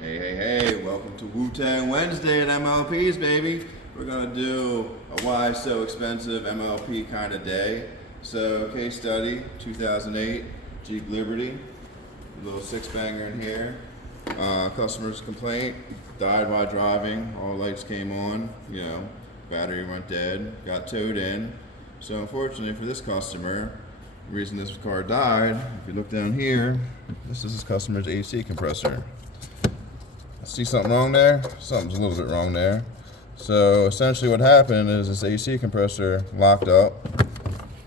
Hey, welcome to Wutang Wednesday at MLP's, baby. We're gonna do a why so expensive MLP kind of day. So, case study, 2008 Jeep Liberty, a little six banger in here. Customer's complaint, died while driving, all lights came on, battery went dead, got towed in. So unfortunately for this customer, the reason this car died, if you look down here, this is this customer's AC compressor. See something wrong there? Something's a little bit wrong there. So essentially what happened is this AC compressor locked up,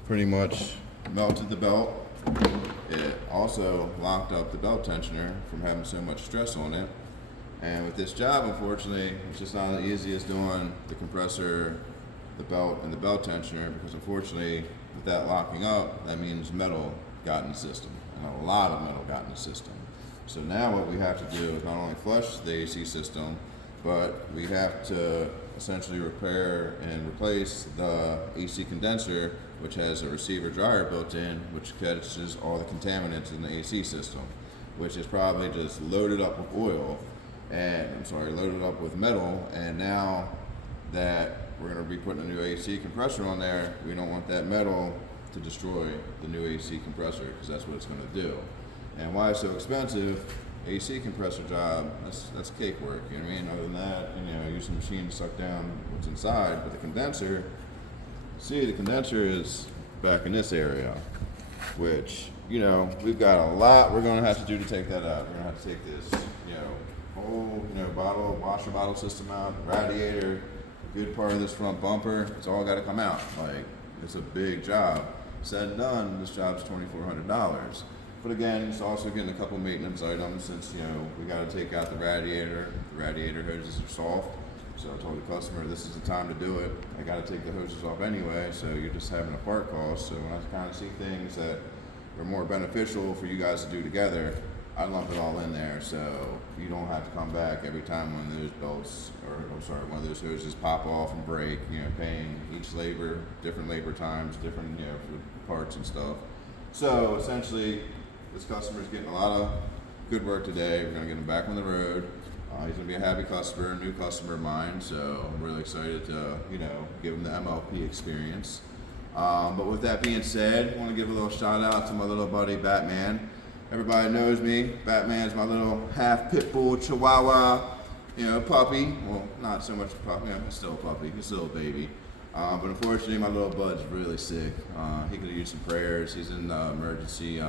pretty much melted the belt. It also locked up the belt tensioner from having so much stress on it. And with this job, unfortunately, it's just not as easy as doing the compressor, the belt, and the belt tensioner, because unfortunately, with that locking up, that means metal got in the system, and a lot of metal got in the system. So now what we have to do is not only flush the AC system, but we have to essentially repair and replace the AC condenser, which has a receiver dryer built in, which catches all the contaminants in the AC system, which is probably just loaded up with oil, loaded up with metal. And now that we're going to be putting a new AC compressor on there, we don't want that metal to destroy the new AC compressor, because that's what it's going to do. And why it's so expensive, AC compressor job, that's cake work, you know what I mean? Other than that, use a machine to suck down what's inside. But the condenser, the condenser is back in this area, which, we've got a lot we're going to have to do to take that out. We're going to have to take this, whole, washer bottle system out, radiator, a good part of this front bumper. It's all got to come out. Like, it's a big job. Said and done, this job's $2,400. But again, it's also getting a couple maintenance items, since, we got to take out the radiator. The radiator hoses are soft. So I told the customer, this is the time to do it. I got to take the hoses off anyway, so you're just having a part cost. So when I kind of see things that are more beneficial for you guys to do together, I lump it all in there, so you don't have to come back every time one of those one of those hoses pop off and break, paying each labor, different labor times, different, for parts and stuff. So essentially, this customer's getting a lot of good work today. We're gonna get him back on the road. He's gonna be a happy customer, a new customer of mine, so I'm really excited to, give him the MLP experience. But with that being said, I wanna give a little shout out to my little buddy, Batman. Everybody knows me. Batman's my little half pit bull chihuahua, puppy. Well, not so much a puppy, he's still a puppy, he's still a baby. But unfortunately, my little bud's really sick. He could use some prayers. He's in the emergency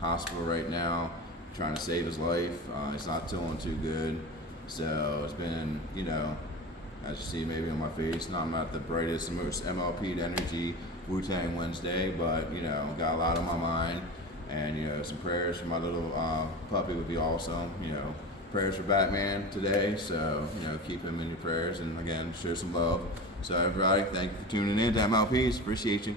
hospital right now, trying to save his life. He's not feeling too good. So it's been, as you see maybe on my face, I'm not the brightest, most MLP'd energy Wutang Wednesday, but, got a lot on my mind. And, some prayers for my little puppy would be awesome. Prayers for Batman today. So, keep him in your prayers. And again, share some love. So everybody, thank you for tuning in to MLPs. Appreciate you.